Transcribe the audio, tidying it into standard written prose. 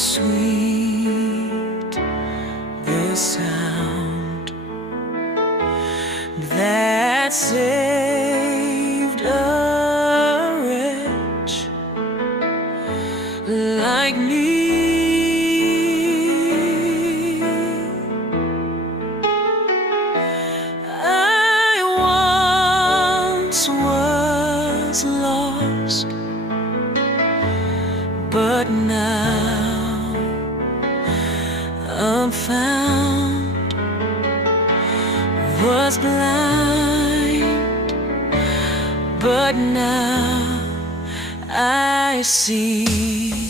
sweet this sound that saved a wretch like me. I once was lost, but now I'm found. Was blind, but now I see.